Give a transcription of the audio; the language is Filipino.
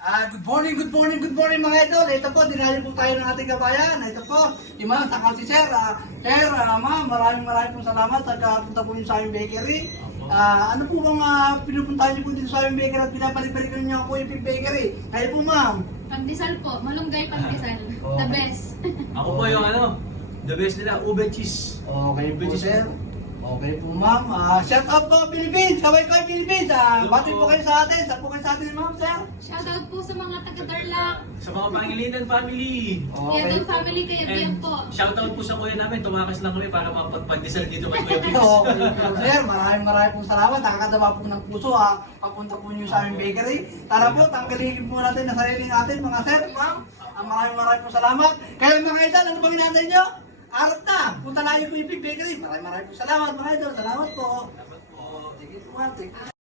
Good morning mga idol. Ito po, dinayo po tayo ng ating kabayan. Ito po, Ma'am, saka si Sir. Sir, Ma'am, maraming pong salamat at punta po niyo sa aming bakery. Ano po bang pinupuntahan niyo po dito sa aming bakery at pinapalipalikan niyo po yung bakery? Kayo po, Ma'am. Pandesal po, malunggay pandesal. The best. Ako po yung the best nila, ube cheese. Okay Ube po, cheese Sir. Okay po, Ma'am. Shout out po, Philippines! Kaway Philippines! Bati po kayo sa atin. Saan po kayo sa atin, Ma'am, Sir? Shoutout po sa mga taga-Tarlac. Sa mga Pangilinan family. Yan family kayo diyan And po. shoutout po sa kuya namin, tumakas lang kami para mapagpandesal dito kay Kuya Vince. Okay po, Sir. Maraming pong salamat. Nakakadaba po ng puso, papunta po niyo sa aming bakery. Tara po, tanggalin po natin na sarili natin, mga Sir, Ma'am. Maraming pong salamat. Kaya mga idol, ano bang hinantay niyo? Arat na! Punta na yung bakery. Maraming pong salamat, mga idol. Salamat po. Salamat po. Sige po,